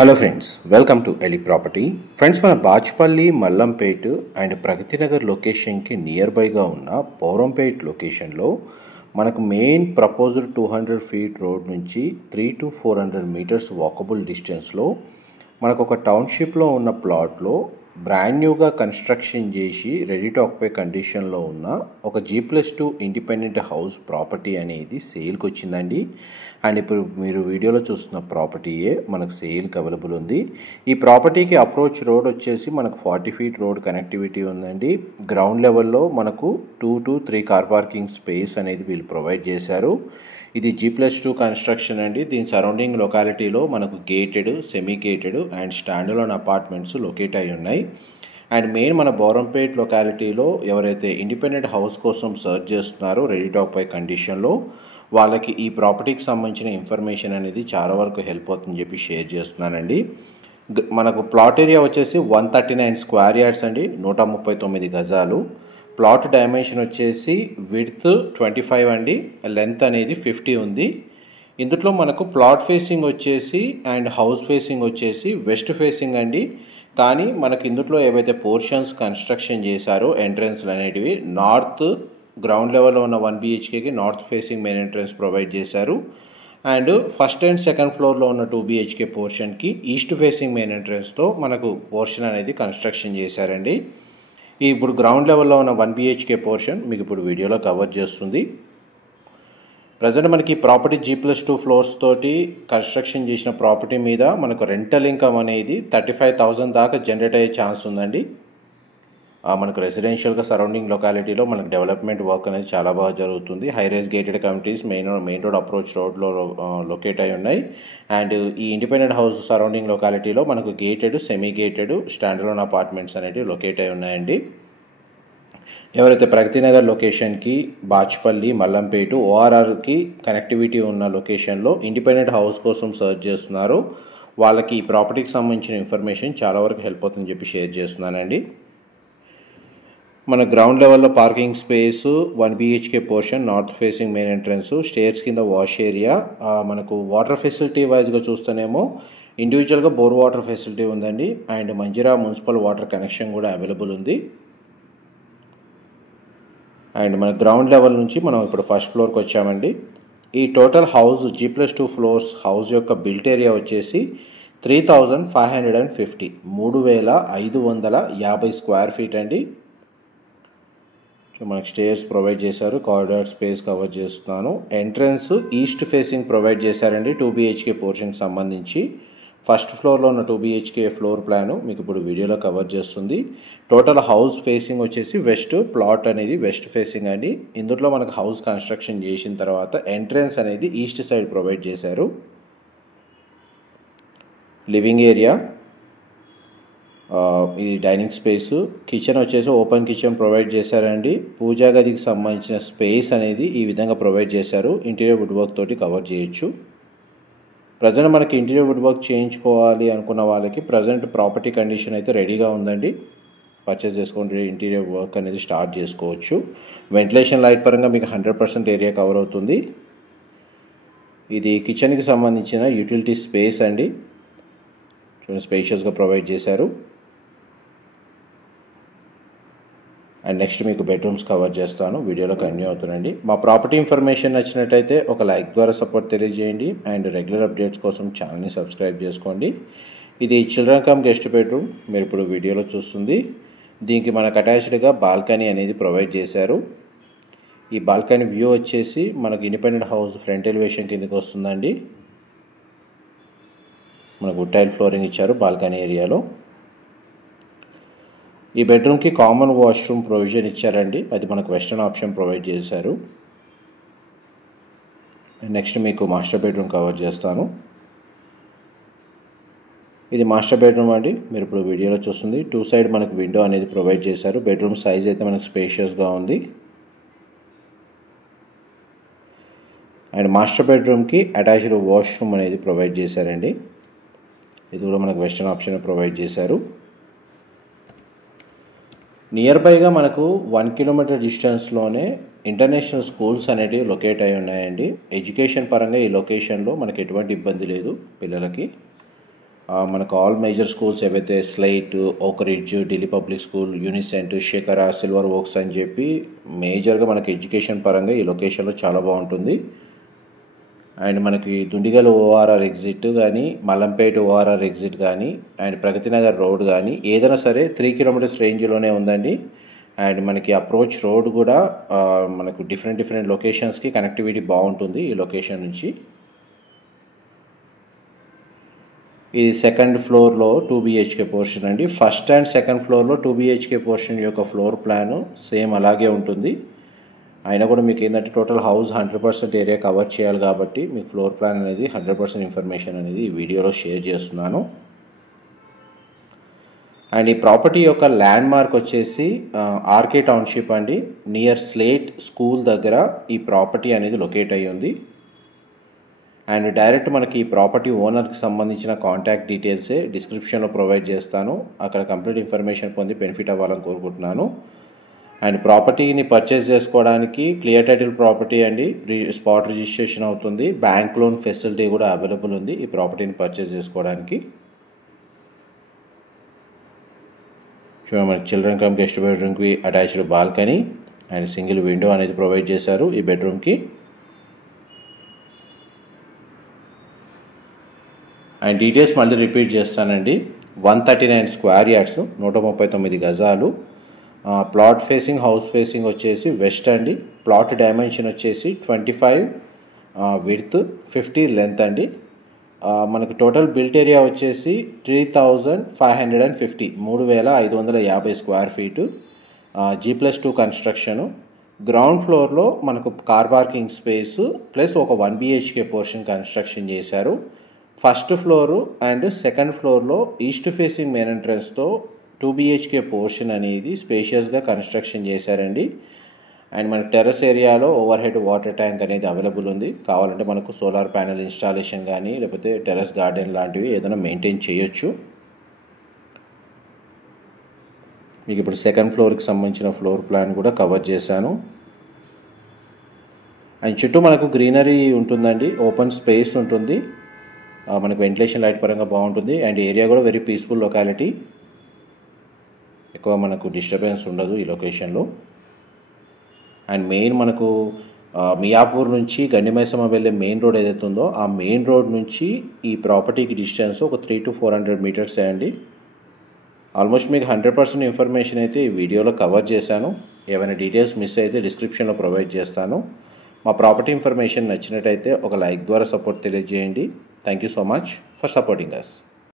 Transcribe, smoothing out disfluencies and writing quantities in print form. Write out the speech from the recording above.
Hello friends, welcome to Eli property. Friends, మన Bachupally, Mallampet and Pragathi Nagar లొకేషన్కి near బైగా ఉన్న పౌరంపేట్ లొకేషన్లో మనకు మెయిన్ ప్రపోజ్డ్ 200 ఫీట్ రోడ్ నుంచి 300 to 400 మీటర్స్ వాకబుల్ డిస్టెన్స్లో మనకు ఒక టౌన్షిప్లో ఉన్న ప్లాట్లో బ్రాండ్ న్యూగా కన్స్ట్రక్షన్ చేసి రెడీ టు ఆక్యుపై కండిషన్లో ఉన్న ఒక G+2 ఇండిపెండెంట్ హౌస్ ప్రాపర్టీ అనేది సేల్కి వచ్చిందండి. అండ్ ఇప్పుడు మీరు వీడియోలో చూస్తున్న ప్రాపర్టీయే మనకు సేల్కి అవైలబుల్ ఉంది. ఈ ప్రాపర్టీకి అప్రోచ్ రోడ్ వచ్చేసి మనకు 40 ఫీట్ రోడ్ కనెక్టివిటీ ఉందండి. గ్రౌండ్ లెవెల్లో మనకు 2 to 3 కార్ పార్కింగ్ స్పేస్ అనేది వీళ్ళు ప్రొవైడ్ చేశారు. ఇది G+2 కన్స్ట్రక్షన్ అండి. దీని సరౌండింగ్ లొకాలిటీలో మనకు gated, semi gated and standalone apartments locate అయి ఉన్నాయి. అండ్ మెయిన్ మన బౌరంపేట్ లొకాలిటీలో ఎవరైతే ఇండిపెండెంట్ హౌస్ కోసం సర్చ్ చేస్తున్నారో రెడీ టు ఆక్యుపై కండిషన్లో వాళ్ళకి ఈ ప్రాపర్టీకి సంబంధించిన ఇన్ఫర్మేషన్ అనేది చాలా వరకు హెల్ప్ అవుతుందని చెప్పి షేర్ చేస్తున్నానండి. మనకు ప్లాట్ ఏరియా వచ్చేసి 139 స్క్వేర్ యార్డ్స్ అండి, 139 గజాలు. ప్లాట్ డైమెన్షన్ వచ్చేసి విడ్త్ 25 అండి, లెంత్ అనేది 50 ఉంది. ఇందులో మనకు ప్లాట్ ఫేసింగ్ వచ్చేసి అండ్ హౌస్ ఫేసింగ్ వచ్చేసి వెస్ట్ ఫేసింగ్ అండి. కానీ మనకి ఇందులో ఏవైతే పోర్షన్స్ కన్స్ట్రక్షన్ చేశారో ఎంట్రన్స్లు అనేటివి నార్త్ గ్రౌండ్ లెవెల్లో ఉన్న 1 BHKకి north facing main entrance provide చేశారు. అండ్ ఫస్ట్ అండ్ సెకండ్ ఫ్లోర్లో ఉన్న 2 BHK పోర్షన్కి ఈస్ట్ ఫేసింగ్ మెయిన్ ఎంట్రన్స్తో మనకు పోర్షన్ అనేది కన్స్ట్రక్షన్ చేశారండి. ఇప్పుడు గ్రౌండ్ లెవెల్లో ఉన్న 1 BHK పోర్షన్ మీకు ఇప్పుడు వీడియోలో కవర్ చేస్తుంది. ప్రజెంట్ మనకి ప్రాపర్టీ G+2 ఫ్లోర్స్ తోటి కన్స్ట్రక్షన్ చేసిన ప్రాపర్టీ మీద మనకు రెంటల్ ఇన్కమ్ అనేది 35,000 దాకా జనరేట్ అయ్యే ఛాన్స్ ఉందండి. మనకు రెసిడెన్షియల్గా సరౌండింగ్ లొకాలిటీలో మనకు డెవలప్మెంట్ వర్క్ అనేది చాలా బాగా జరుగుతుంది. High rise gated communities main road approach రోడ్లో లొకేట్ అయి ఉన్నాయి. అండ్ ఈ ఇండిపెండెంట్ హౌస్ సరౌండింగ్ లొకాలిటీలో మనకు gated, semi gated, standalone apartments అనేవి లొకేట్ అయి ఉన్నాయండి. ఎవరైతే ప్రగతినగర్ లొకేషన్కి, బాచ్పల్లి, మల్లంపేట, ORRకి కనెక్టివిటీ ఉన్న లొకేషన్లో ఇండిపెండెంట్ హౌస్ కోసం సర్చ్ చేస్తున్నారో వాళ్ళకి ఈ ప్రాపర్టీకి సంబంధించిన ఇన్ఫర్మేషన్ చాలా వరకు హెల్ప్ అవుతుందని చెప్పి షేర్ చేస్తున్నానండి. మన గ్రౌండ్ లెవెల్లో parking space, 1 BHK portion, north facing main entrance, stairs కింద వాష్ ఏరియా. మనకు వాటర్ ఫెసిలిటీ వైజ్గా చూస్తేనేమో ఇండివిజువల్గా బోర్ వాటర్ ఫెసిలిటీ ఉందండి. And Manjeera municipal water connection కూడా అవైలబుల్ ఉంది. అండ్ మన గ్రౌండ్ లెవెల్ నుంచి మనం ఇప్పుడు ఫస్ట్ ఫ్లోర్కి వచ్చామండి. ఈ total house G+2 floors house యొక్క బిల్ట్ ఏరియా వచ్చేసి 3,550 3,550 స్క్వేర్ ఫీట్ అండి. మనకు స్టేర్స్ ప్రొవైడ్ చేశారు, కారిడార్ స్పేస్ కవర్ చేస్తున్నాను. ఎంట్రన్స్ ఈస్ట్ ఫేసింగ్ ప్రొవైడ్ చేశారండి 2 BHK పోర్షన్కి సంబంధించి. ఫస్ట్ ఫ్లోర్లో ఉన్న 2 BHK ఫ్లోర్ ప్లాను మీకు ఇప్పుడు వీడియోలో కవర్ చేస్తుంది. టోటల్ హౌస్ ఫేసింగ్ వచ్చేసి వెస్ట్, ప్లాట్ అనేది వెస్ట్ ఫేసింగ్ అండి. ఇందులో మనకు హౌస్ కన్స్ట్రక్షన్ చేసిన తర్వాత ఎంట్రన్స్ అనేది ఈస్ట్ సైడ్ ప్రొవైడ్ చేశారు. లివింగ్ ఏరియా, ఇది డైనింగ్ స్పేస్, కిచెన్ వచ్చేసి ఓపెన్ కిచెన్ ప్రొవైడ్ చేశారండి. పూజా గదికి సంబంధించిన స్పేస్ అనేది ఈ విధంగా ప్రొవైడ్ చేశారు. ఇంటీరియర్ వుడ్ వర్క్ తోటి కవర్ చేయొచ్చు. ప్రజెంట్ మనకి ఇంటీరియర్ వుడ్ వర్క్ చేయించుకోవాలి అనుకున్న వాళ్ళకి ప్రజెంట్ ప్రాపర్టీ కండిషన్ అయితే రెడీగా ఉందండి. పర్చేస్ చేసుకొని ఇంటీరియర్ వర్క్ అనేది స్టార్ట్ చేసుకోవచ్చు. వెంటిలేషన్ లైట్ పరంగా మీకు 100% ఏరియా కవర్ అవుతుంది. ఇది కిచెన్కి సంబంధించిన యూటిలిటీ స్పేస్ అండి. చూడండి, స్పేషియస్గా ప్రొవైడ్ చేశారు. అండ్ నెక్స్ట్ మీకు బెడ్రూమ్స్ కవర్ చేస్తాను, వీడియోలో కంటిన్యూ అవుతుందండి. మా ప్రాపర్టీ ఇన్ఫర్మేషన్ నచ్చినట్టయితే ఒక లైక్ ద్వారా సపోర్ట్ తెలియజేయండి. అండ్ రెగ్యులర్ అప్డేట్స్ కోసం ఛానల్ని సబ్స్క్రైబ్ చేసుకోండి. ఇది చిల్డ్రన్ కమ్ గెస్ట్ బెడ్రూమ్ మీరు ఇప్పుడు వీడియోలో చూస్తుంది. దీనికి మనకు అటాచ్డ్గా బాల్కనీ అనేది ప్రొవైడ్ చేశారు. ఈ బాల్కనీ వ్యూ వచ్చేసి మనకు ఇండిపెండెంట్ హౌస్ ఫ్రంట్ ఎలివేషన్ కిందకి వస్తుందండి. మనకు టైల్ ఫ్లోరింగ్ ఇచ్చారు బాల్కనీ ఏరియాలో. ఈ బెడ్రూమ్కి కామన్ వాష్రూమ్ ప్రొవిజన్ ఇచ్చారండి, అది మనకు వెస్టర్న్ ఆప్షన్ ప్రొవైడ్ చేశారు. నెక్స్ట్ మీకు మాస్టర్ బెడ్రూమ్ కవర్ చేస్తాను. ఇది మాస్టర్ బెడ్రూమ్ అండి, మీరు ఇప్పుడు వీడియోలో చూస్తుంది. 2 సైడ్ మనకు విండో అనేది ప్రొవైడ్ చేశారు. బెడ్రూమ్ సైజ్ అయితే మనకు స్పేషియస్గా ఉంది. అండ్ మాస్టర్ బెడ్రూమ్కి అటాచ్డ్ వాష్రూమ్ అనేది ప్రొవైడ్ చేశారండి. ఇది కూడా మనకు వెస్టర్న్ ఆప్షన్ ప్రొవైడ్ చేశారు. నియర్ బైగా మనకు 1 కిలోమీటర్ డిస్టెన్స్లోనే ఇంటర్నేషనల్ స్కూల్స్ అనేటివి లొకేట్ అయి ఉన్నాయండి. ఎడ్యుకేషన్ పరంగా ఈ లొకేషన్లో మనకు ఎటువంటి ఇబ్బంది లేదు పిల్లలకి. మనకు ఆల్ మేజర్ స్కూల్స్ ఏవైతే Slate, Oak Ridge, Delhi Public School, Unicent, Shekhara, Silver Oaks అని చెప్పి మేజర్గా మనకి ఎడ్యుకేషన్ పరంగా ఈ లొకేషన్లో చాలా బాగుంటుంది. అండ్ మనకి దుండిగల్ ఓఆర్ఆర్ ఎగ్జిట్ కానీ, మల్లంపేట ఓఆర్ఆర్ ఎగ్జిట్ కానీ, అండ్ ప్రగతి నగర్ రోడ్ కానీ ఏదైనా సరే 3 కిలోమీటర్స్ రేంజ్లోనే ఉందండి. అండ్ మనకి అప్రోచ్ రోడ్ కూడా మనకు డిఫరెంట్ లొకేషన్స్కి కనెక్టివిటీ బాగుంటుంది ఈ లొకేషన్ నుంచి. ఇది సెకండ్ ఫ్లోర్లో 2 BHK పోర్షన్ అండి. ఫస్ట్ అండ్ సెకండ్ ఫ్లోర్లో 2 BHK పోర్షన్ యొక్క ఫ్లోర్ ప్లాను సేమ్ అలాగే ఉంటుంది. అయినా కూడా మీకు ఏంటంటే టోటల్ హౌస్ 100% ఏరియా కవర్ చేయాలి కాబట్టి మీకు ఫ్లోర్ ప్లాన్ అనేది 100% ఇన్ఫర్మేషన్ అనేది ఈ వీడియోలో షేర్ చేస్తున్నాను. అండ్ ఈ ప్రాపర్టీ యొక్క ల్యాండ్ మార్క్ వచ్చేసి ఆర్కే టౌన్షిప్ అండి. నియర్ స్లేట్ స్కూల్ దగ్గర ఈ ప్రాపర్టీ అనేది లొకేట్ అయ్యి ఉంది. అండ్ డైరెక్ట్ మనకి ఈ ప్రాపర్టీ ఓనర్కి సంబంధించిన కాంటాక్ట్ డీటెయిల్సే డిస్క్రిప్షన్లో ప్రొవైడ్ చేస్తాను. అక్కడ కంప్లీట్ ఇన్ఫర్మేషన్ పొంది బెనిఫిట్ అవ్వాలని కోరుకుంటున్నాను. అండ్ ప్రాపర్టీని పర్చేస్ చేసుకోవడానికి క్లియర్ టైటిల్ ప్రాపర్టీ అండి, స్పాట్ రిజిస్ట్రేషన్ అవుతుంది. బ్యాంక్ లోన్ ఫెసిలిటీ కూడా అవైలబుల్ ఉంది ఈ ప్రాపర్టీని పర్చేస్ చేసుకోవడానికి. చూడండి, మనకి చిల్డ్రన్ కమ్ గెస్ట్ బెడ్రూమ్కి attached balcony and single window అనేది ప్రొవైడ్ చేశారు ఈ బెడ్రూమ్కి. అండ్ డీటెయిల్స్ మళ్ళీ రిపీట్ చేస్తానండి. 139 స్క్వేర్ యార్డ్స్, 139 గజాలు. ప్లాట్ ఫేసింగ్, హౌస్ ఫేసింగ్ వచ్చేసి వెస్ట్ అండి. ప్లాట్ డైమెన్షన్ వచ్చేసి 25 విడ్త్, 50 లెంత్ అండి. మనకు టోటల్ బిల్ట్ ఏరియా వచ్చేసి 3550, 3550 square feet. G+2 construction. Ground ఫ్లోర్లో మనకు కార్ పార్కింగ్ స్పేస్ ప్లస్ ఒక 1 BHK పోర్షన్ కన్స్ట్రక్షన్ చేశారు. ఫస్ట్ ఫ్లోరు అండ్ సెకండ్ ఫ్లోర్లో ఈస్ట్ ఫేసింగ్ మెయిన్ ఎంట్రన్స్తో 2 BHK పోర్షన్ అనేది స్పేషియస్గా కన్స్ట్రక్షన్ చేశారండి. అండ్ మనకు టెర్రస్ ఏరియాలో ఓవర్ హెడ్ వాటర్ ట్యాంక్ అనేది అవైలబుల్ ఉంది. కావాలంటే మనకు సోలార్ ప్యానెల్ ఇన్స్టాలేషన్ కానీ లేకపోతే టెర్రస్ గార్డెన్ లాంటివి ఏదైనా మెయింటైన్ చేయొచ్చు. మీకు ఇప్పుడు సెకండ్ ఫ్లోర్కి సంబంధించిన ఫ్లోర్ ప్లాన్ కూడా కవర్ చేశాను. అండ్ చుట్టూ మనకు గ్రీనరీ ఉంటుందండి, ఓపెన్ స్పేస్ ఉంటుంది. మనకు వెంటిలేషన్ లైట్ పరంగా బాగుంటుంది. అండ్ ఏరియా కూడా వెరీ పీస్ఫుల్ లొకాలిటీ, ఎక్కువ మనకు డిస్టర్బెన్స్ ఉండదు ఈ లొకేషన్లో. అండ్ మెయిన్ మనకు మియాపూర్ నుంచి గండిమైసమ్మ వెళ్ళే మెయిన్ రోడ్ ఏదైతే ఉందో ఆ మెయిన్ రోడ్ నుంచి ఈ ప్రాపర్టీకి డిస్టెన్స్ ఒక 300 to 400 మీటర్స్ అండి. ఆల్మోస్ట్ మీకు 100% ఇన్ఫర్మేషన్ అయితే ఈ వీడియోలో కవర్ చేశాను. ఏమైనా డీటెయిల్స్ మిస్ అయితే డిస్క్రిప్షన్లో ప్రొవైడ్ చేస్తాను. మా ప్రాపర్టీ ఇన్ఫర్మేషన్ నచ్చినట్టయితే ఒక లైక్ ద్వారా సపోర్ట్ తెలియజేయండి. Thank you so much for supporting us.